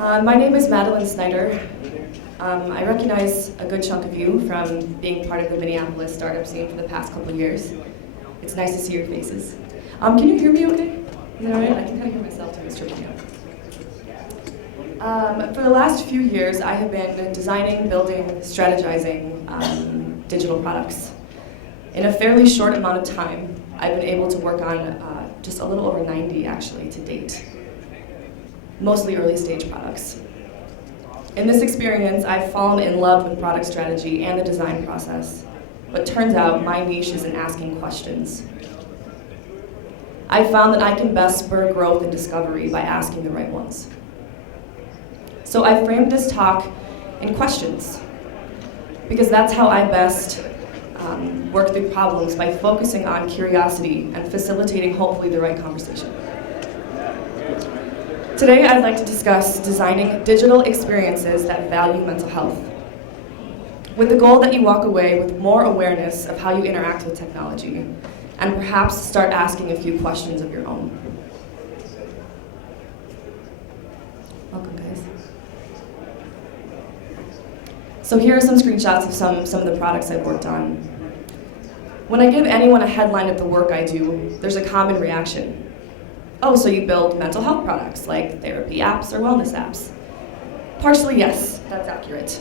My name is Madeline Snyder. I recognize a good chunk of you from being part of the Minneapolis startup scene for the past couple years. It's nice to see your faces. Can you hear me okay? Is that all right? I can kind of hear myself too, Mr. For the last few years, I have been designing, building, strategizing digital products. In a fairly short amount of time, I've been able to work on just a little over 90 actually to date. Mostly early stage products. In this experience, I've fallen in love with product strategy and the design process, but turns out my niche is in asking questions. I found that I can best spur growth and discovery by asking the right ones. So I framed this talk in questions, because that's how I best work through problems, by focusing on curiosity and facilitating hopefully the right conversation. Today I'd like to discuss designing digital experiences that value mental health, with the goal that you walk away with more awareness of how you interact with technology, and perhaps start asking a few questions of your own. Welcome, guys. So here are some screenshots of some of the products I've worked on. When I give anyone a headline of the work I do, there's a common reaction. Oh, so you build mental health products like therapy apps or wellness apps? Partially, yes, that's accurate.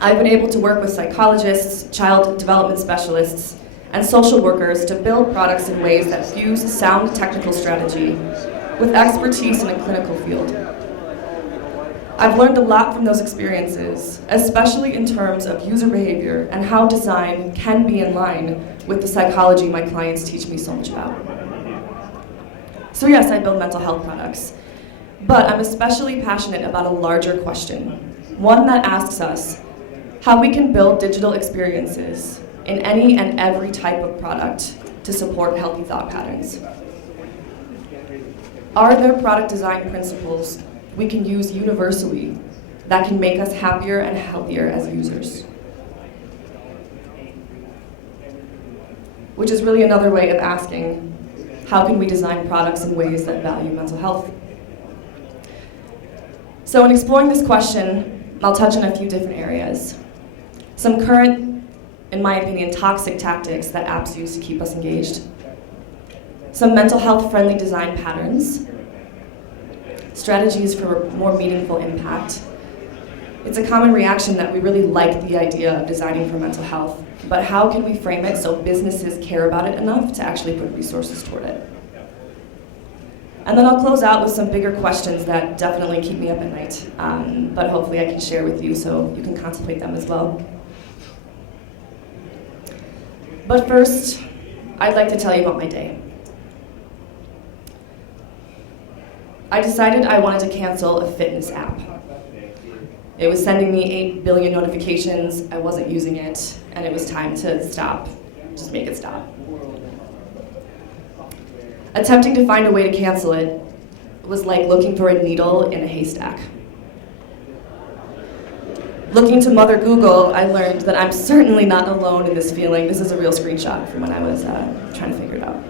I've been able to work with psychologists, child development specialists, and social workers to build products in ways that fuse sound technical strategy with expertise in a clinical field. I've learned a lot from those experiences, especially in terms of user behavior and how design can be in line with the psychology my clients teach me so much about. So yes, I build mental health products, but I'm especially passionate about a larger question, one that asks us how we can build digital experiences in any and every type of product to support healthy thought patterns. Are there product design principles we can use universally that can make us happier and healthier as users? Which is really another way of asking, how can we design products in ways that value mental health? So in exploring this question, I'll touch on a few different areas. Some current, in my opinion, toxic tactics that apps use to keep us engaged. Some mental health friendly design patterns. Strategies for more meaningful impact. It's a common reaction that we really like the idea of designing for mental health, but how can we frame it so businesses care about it enough to actually put resources toward it? And then I'll close out with some bigger questions that definitely keep me up at night, but hopefully I can share with you so you can contemplate them as well. But first, I'd like to tell you about my day. I decided I wanted to cancel a fitness app. It was sending me 8 billion notifications, I wasn't using it, and it was time to stop, just make it stop. Attempting to find a way to cancel it was like looking for a needle in a haystack. Looking to Mother Google, I learned that I'm certainly not alone in this feeling. This is a real screenshot from when I was trying to figure it out.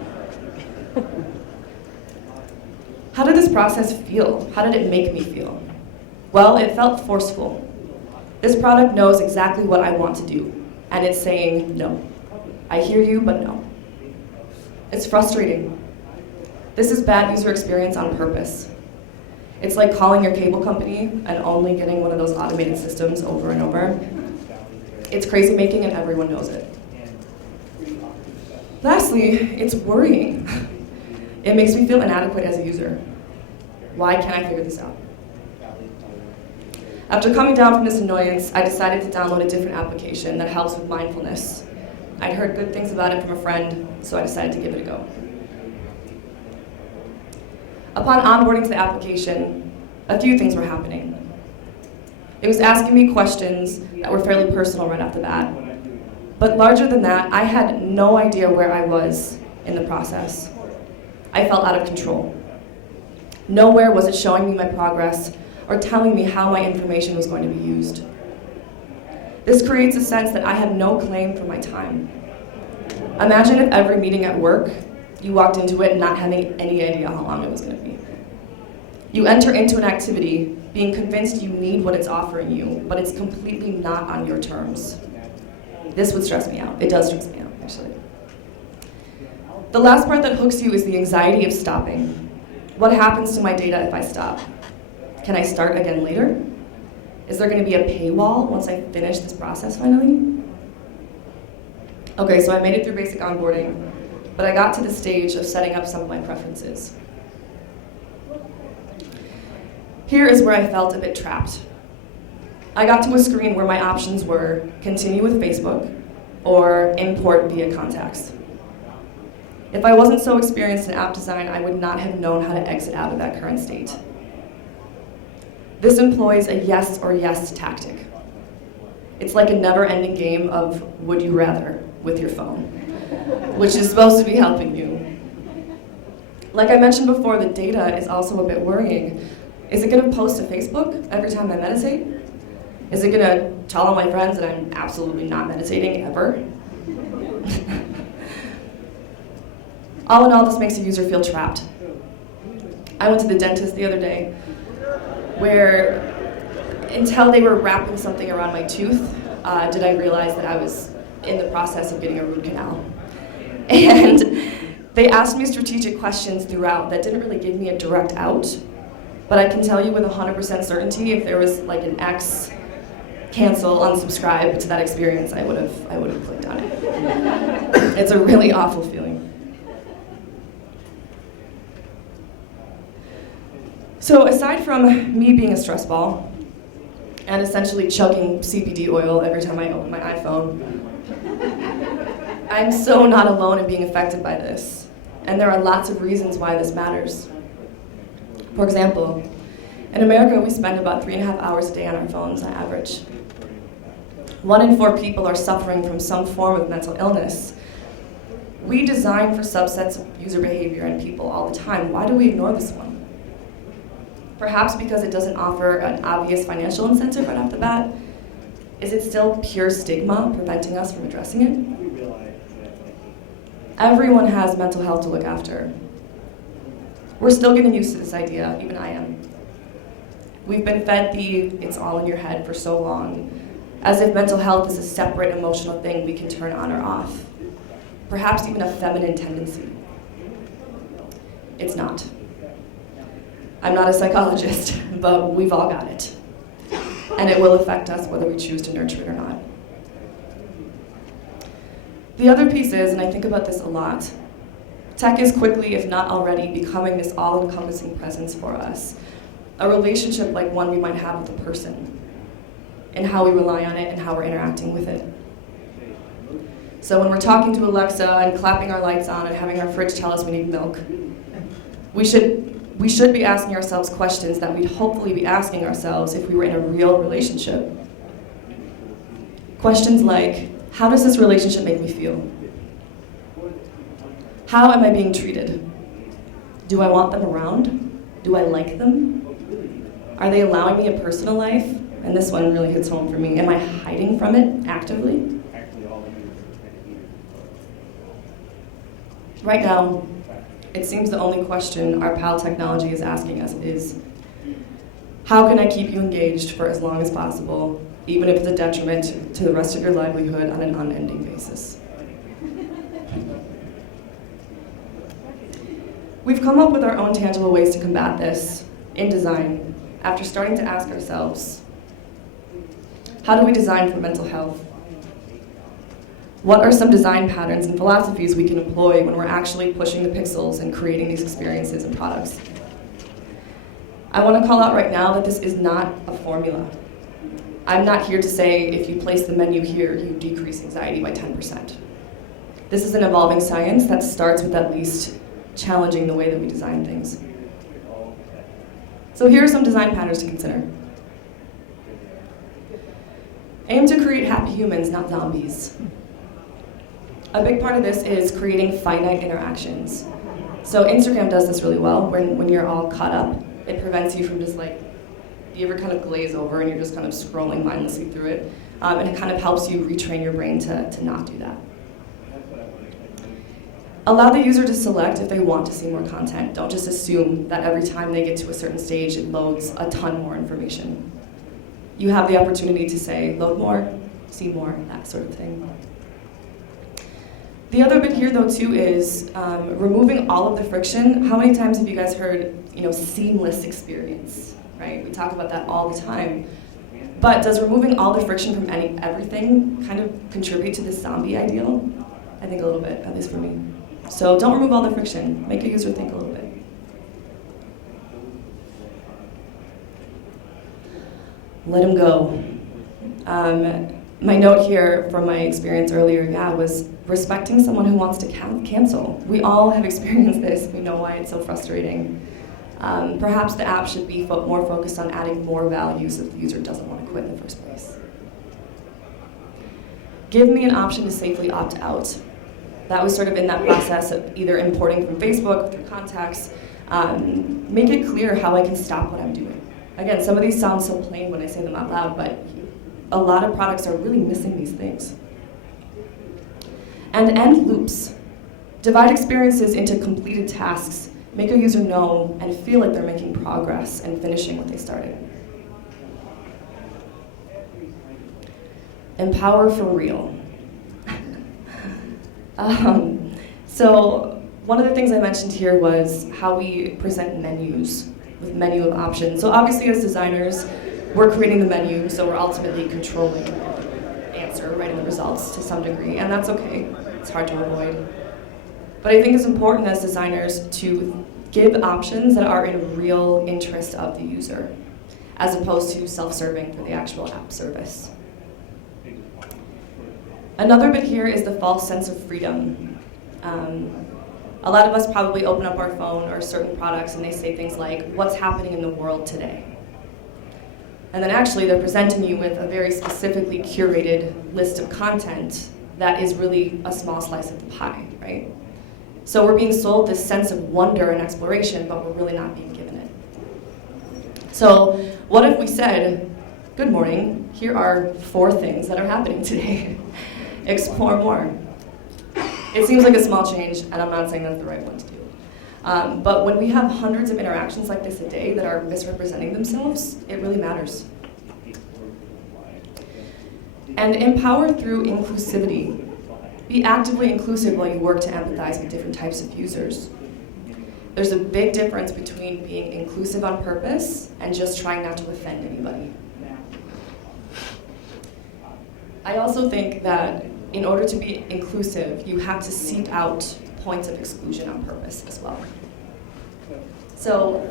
How did this process feel? How did it make me feel? Well, it felt forceful. This product knows exactly what I want to do, and it's saying no. I hear you, but no. It's frustrating. This is bad user experience on purpose. It's like calling your cable company and only getting one of those automated systems over and over. It's crazy making and everyone knows it. Lastly, it's worrying. It makes me feel inadequate as a user. Why can't I figure this out? After coming down from this annoyance, I decided to download a different application that helps with mindfulness. I'd heard good things about it from a friend, so I decided to give it a go. Upon onboarding to the application, a few things were happening. It was asking me questions that were fairly personal right off the bat. But larger than that, I had no idea where I was in the process. I felt out of control. Nowhere was it showing me my progress or telling me how my information was going to be used. This creates a sense that I have no claim for my time. Imagine if every meeting at work, you walked into it not having any idea how long it was going to be. You enter into an activity being convinced you need what it's offering you, but it's completely not on your terms. This would stress me out. It does stress me out, actually. The last part that hooks you is the anxiety of stopping. What happens to my data if I stop? Can I start again later? Is there going to be a paywall once I finish this process finally? Okay, so I made it through basic onboarding, but I got to the stage of setting up some of my preferences. Here is where I felt a bit trapped. I got to a screen where my options were continue with Facebook or import via contacts. If I wasn't so experienced in app design, I would not have known how to exit out of that current state. This employs a yes or yes tactic. It's like a never-ending game of would you rather with your phone, which is supposed to be helping you. Like I mentioned before, the data is also a bit worrying. Is it going to post to Facebook every time I meditate? Is it going to tell all my friends that I'm absolutely not meditating ever? All in all, this makes a user feel trapped. I went to the dentist the other day where until they were wrapping something around my tooth, did I realize that I was in the process of getting a root canal. And they asked me strategic questions throughout that didn't really give me a direct out, but I can tell you with 100% certainty if there was like an X, cancel, unsubscribe to that experience, I would have clicked on it. It's a really awful feeling. So aside from me being a stress ball and essentially chugging CBD oil every time I open my iPhone, I'm so not alone in being affected by this. And there are lots of reasons why this matters. For example, in America, we spend about 3.5 hours a day on our phones on average. 1 in 4 people are suffering from some form of mental illness. We design for subsets of user behavior in people all the time. Why do we ignore this one? Perhaps because it doesn't offer an obvious financial incentive right off the bat. Is it still pure stigma preventing us from addressing it? Everyone has mental health to look after. We're still getting used to this idea, even I am. We've been fed the it's all in your head for so long, as if mental health is a separate emotional thing we can turn on or off. Perhaps even a feminine tendency. It's not. I'm not a psychologist, but we've all got it. And it will affect us whether we choose to nurture it or not. The other piece is, and I think about this a lot, tech is quickly, if not already, becoming this all-encompassing presence for us. A relationship like one we might have with a person, and how we rely on it and how we're interacting with it. So when we're talking to Alexa and clapping our lights on and having our fridge tell us we need milk, we should be asking ourselves questions that we'd hopefully be asking ourselves if we were in a real relationship. Questions like, how does this relationship make me feel? How am I being treated? Do I want them around? Do I like them? Are they allowing me a personal life? And this one really hits home for me. Am I hiding from it actively? Right now, it seems the only question our pal technology is asking us is, how can I keep you engaged for as long as possible, even if it's a detriment to the rest of your livelihood on an unending basis? We've come up with our own tangible ways to combat this in design after starting to ask ourselves, how do we design for mental health? What are some design patterns and philosophies we can employ when we're actually pushing the pixels and creating these experiences and products? I want to call out right now that this is not a formula. I'm not here to say if you place the menu here, you decrease anxiety by 10%. This is an evolving science that starts with at least challenging the way that we design things. So here are some design patterns to consider. Aim to create happy humans, not zombies. A big part of this is creating finite interactions. So Instagram does this really well. When you're all caught up, it prevents you from just like, you ever kind of glaze over and you're just kind of scrolling mindlessly through it. And it kind of helps you retrain your brain to not do that. Allow the user to select if they want to see more content. Don't just assume that every time they get to a certain stage, it loads a ton more information. You have the opportunity to say, load more, see more, that sort of thing. The other bit here, though, too, is removing all of the friction. How many times have you guys heard, seamless experience, right? We talk about that all the time. But does removing all the friction from everything kind of contribute to this zombie ideal? I think a little bit, at least for me. So don't remove all the friction. Make a user think a little bit. Let them go. My note here from my experience earlier, was respecting someone who wants to cancel. We all have experienced this. We know why it's so frustrating. Perhaps the app should be more focused on adding more value so that the user doesn't want to quit in the first place. Give me an option to safely opt out. That was sort of in that process of either importing from Facebook through contacts. Make it clear how I can stop what I'm doing. Again, some of these sound so plain when I say them out loud, but a lot of products are really missing these things. And end loops. Divide experiences into completed tasks. Make a user know and feel like they're making progress and finishing what they started. Empower for real. So one of the things I mentioned here was how we present menus with menu of options. So obviously as designers, we're creating the menu, so we're ultimately controlling the answer, writing the results to some degree, and that's okay. It's hard to avoid. But I think it's important as designers to give options that are in real interest of the user, as opposed to self-serving for the actual app service. Another bit here is the false sense of freedom. A lot of us probably open up our phone or certain products and they say things like, what's happening in the world today? And then actually they're presenting you with a very specifically curated list of content that is really a small slice of the pie, right? So we're being sold this sense of wonder and exploration, but we're really not being given it. So what if we said, good morning, here are 4 things that are happening today. Explore more. It seems like a small change, and I'm not saying that's the right one to do. But when we have hundreds of interactions like this a day that are misrepresenting themselves, it really matters. And empower through inclusivity. Be actively inclusive while you work to empathize with different types of users. There's a big difference between being inclusive on purpose and just trying not to offend anybody. I also think that in order to be inclusive, you have to seek out points of exclusion on purpose as well. So,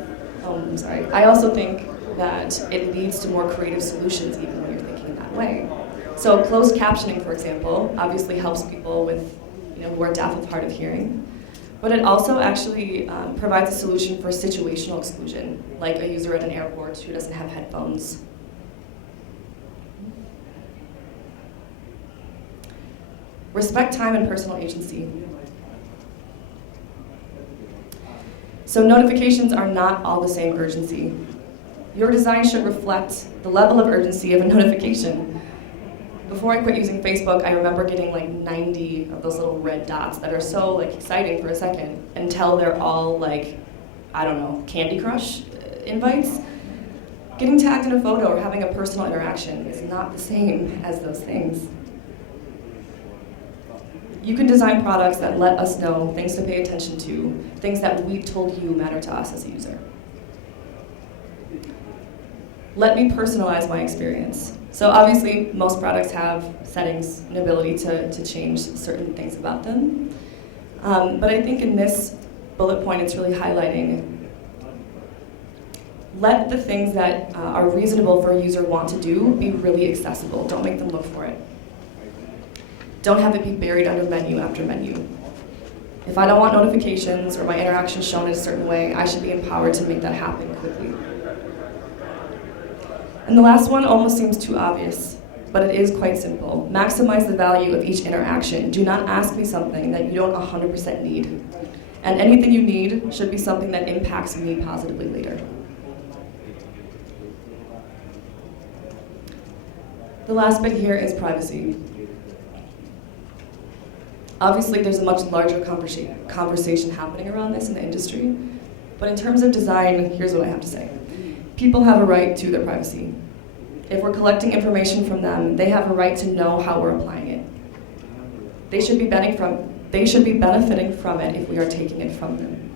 I also think that it leads to more creative solutions even when you're thinking in that way. So closed captioning, for example, obviously helps people with, who are deaf with hard of hearing. But it also actually provides a solution for situational exclusion, like a user at an airport who doesn't have headphones. Respect time and personal agency. So notifications are not all the same urgency. Your design should reflect the level of urgency of a notification. Before I quit using Facebook, I remember getting like 90 of those little red dots that are so exciting for a second until they're all Candy Crush invites. Getting tagged in a photo or having a personal interaction is not the same as those things. You can design products that let us know things to pay attention to, things that we've told you matter to us as a user. Let me personalize my experience. So obviously, most products have settings and ability to change certain things about them. But I think in this bullet point, it's really highlighting let the things that are reasonable for a user want to do be really accessible. Don't make them look for it. Don't have it be buried under menu after menu. If I don't want notifications or my interaction shown in a certain way, I should be empowered to make that happen quickly. And the last one almost seems too obvious, but it is quite simple. Maximize the value of each interaction. Do not ask me something that you don't 100% need. And anything you need should be something that impacts me positively later. The last bit here is privacy. Obviously, there's a much larger conversation happening around this in the industry, but in terms of design, here's what I have to say. People have a right to their privacy. If we're collecting information from them, they have a right to know how we're applying it. They should be benefiting from it if we are taking it from them.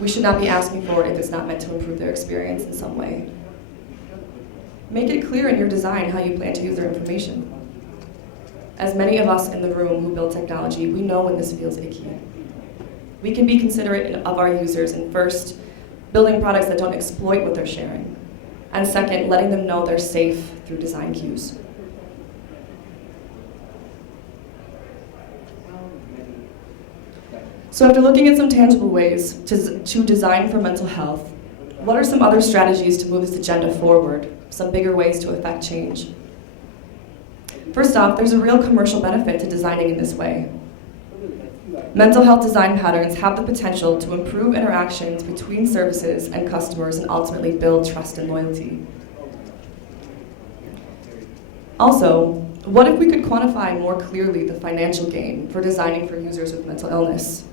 We should not be asking for it if it's not meant to improve their experience in some way. Make it clear in your design how you plan to use their information. As many of us in the room who build technology, we know when this feels icky. We can be considerate of our users in first, building products that don't exploit what they're sharing, and second, letting them know they're safe through design cues. So after looking at some tangible ways to design for mental health, what are some other strategies to move this agenda forward, some bigger ways to affect change? First off, there's a real commercial benefit to designing in this way. Mental health design patterns have the potential to improve interactions between services and customers and ultimately build trust and loyalty. Also, what if we could quantify more clearly the financial gain for designing for users with mental illness?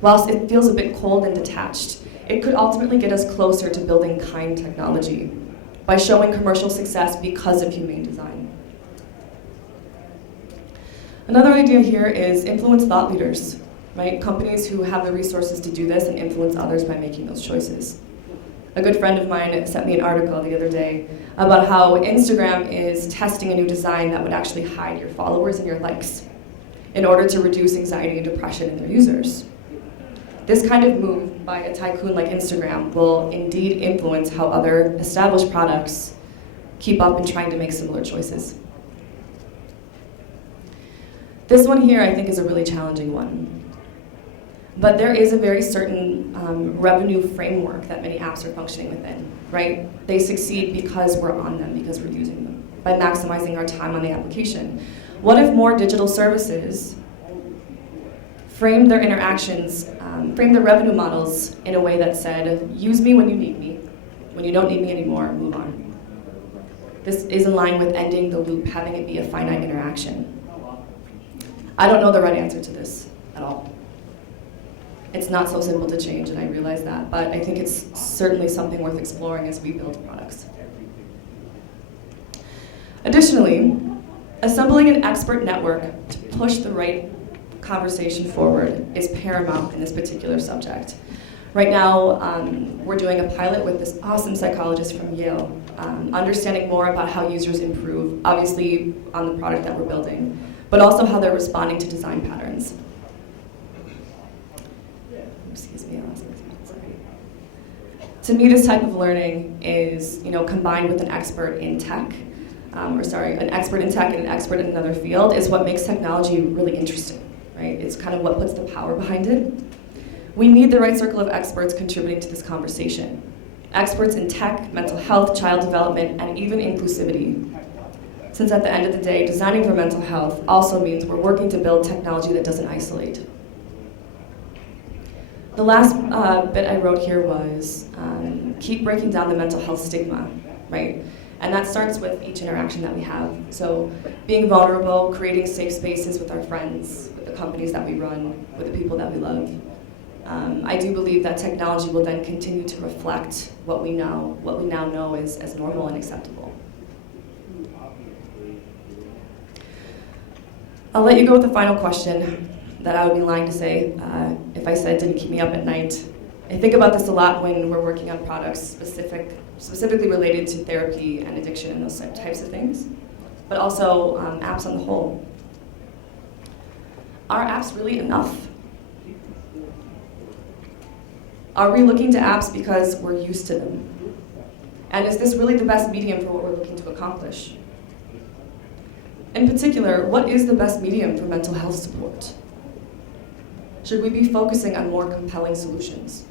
Whilst it feels a bit cold and detached, it could ultimately get us closer to building kind technology by showing commercial success because of humane design. Another idea here is influence thought leaders, right? Companies who have the resources to do this and influence others by making those choices. A good friend of mine sent me an article the other day about how Instagram is testing a new design that would actually hide your followers and your likes in order to reduce anxiety and depression in their users. This kind of move by a tycoon like Instagram will indeed influence how other established products keep up in trying to make similar choices. This one here, I think, is a really challenging one. But there is a very certain revenue framework that many apps are functioning within, right? They succeed because we're on them, because we're using them, by maximizing our time on the application. What if more digital services frame their interactions, frame their revenue models in a way that said, use me when you need me. When you don't need me anymore, move on. This is in line with ending the loop, having it be a finite interaction. I don't know the right answer to this at all. It's not so simple to change, and I realize that, but I think it's certainly something worth exploring as we build products. Additionally, assembling an expert network to push the right conversation forward is paramount in this particular subject. Right now, we're doing a pilot with this awesome psychologist from Yale, understanding more about how users improve, obviously on the product that we're building, but also how they're responding to design patterns. Excuse me, I lost my thought, sorry. To me, this type of learning is, combined with an expert in tech, an expert in tech and an expert in another field, is what makes technology really interesting, right? It's kind of what puts the power behind it. We need the right circle of experts contributing to this conversation. Experts in tech, mental health, child development, and even inclusivity. Since at the end of the day, designing for mental health also means we're working to build technology that doesn't isolate. The last bit I wrote here was keep breaking down the mental health stigma, right? And that starts with each interaction that we have. So being vulnerable, creating safe spaces with our friends, with the companies that we run, with the people that we love. I do believe that technology will then continue to reflect what we now know as normal and acceptable. I'll let you go with the final question that I would be lying to say if I said didn't keep me up at night. I think about this a lot when we're working on products specifically related to therapy and addiction and those types of things, but also apps on the whole. Are apps really enough? Are we looking to apps because we're used to them? And is this really the best medium for what we're looking to accomplish? In particular, what is the best medium for mental health support? Should we be focusing on more compelling solutions?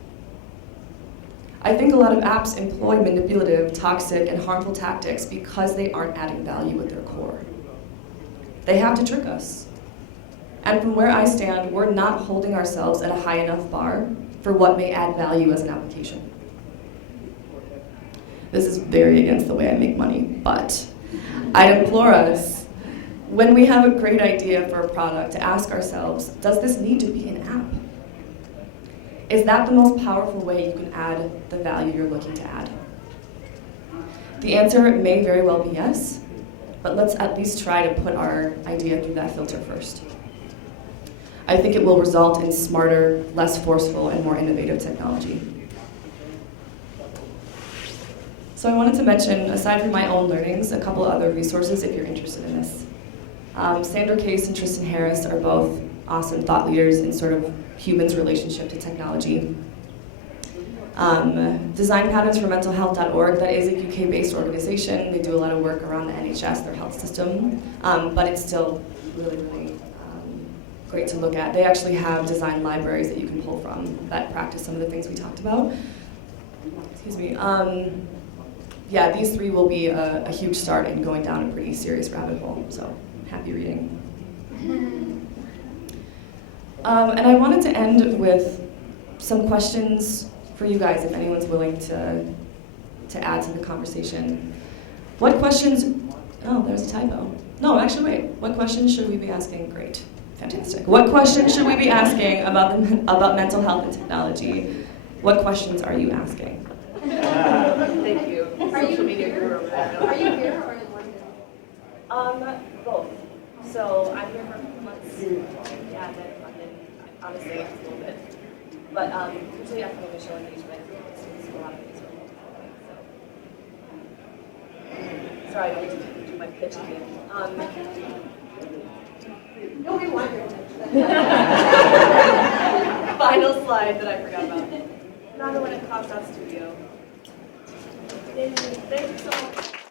I think a lot of apps employ manipulative, toxic, and harmful tactics because they aren't adding value at their core. They have to trick us. And from where I stand, we're not holding ourselves at a high enough bar for what may add value as an application. This is very against the way I make money, but I'd implore us when we have a great idea for a product, to ask ourselves, does this need to be an app? Is that the most powerful way you can add the value you're looking to add? The answer may very well be yes, but let's at least try to put our idea through that filter first. I think it will result in smarter, less forceful, and more innovative technology. So I wanted to mention, aside from my own learnings, a couple other resources if you're interested in this. Sandra Case and Tristan Harris are both awesome thought leaders in sort of humans' relationship to technology. Designpatternsformentalhealth.org, that is a UK-based organization. They do a lot of work around the NHS, their health system, but it's still really great to look at. They actually have design libraries that you can pull from that practice some of the things we talked about. Excuse me. Yeah, these three will be a huge start in going down a pretty serious rabbit hole, so happy reading. And I wanted to end with some questions for you guys, if anyone's willing to add to the conversation. What questions, oh, there's a typo. No, actually, wait, what questions should we be asking? Great, fantastic. What questions should we be asking about mental health and technology? What questions are you asking? Thank you. Are you here or in London? Both. So I'm here for a couple months. Yeah, and then London, honestly, it's a little bit. But usually after the show engagement, it's a lot of things are so. Sorry, I need to do my pitch again. No, we want your Final slide that I forgot about. Another one at Cloud Studio. Thank you so much.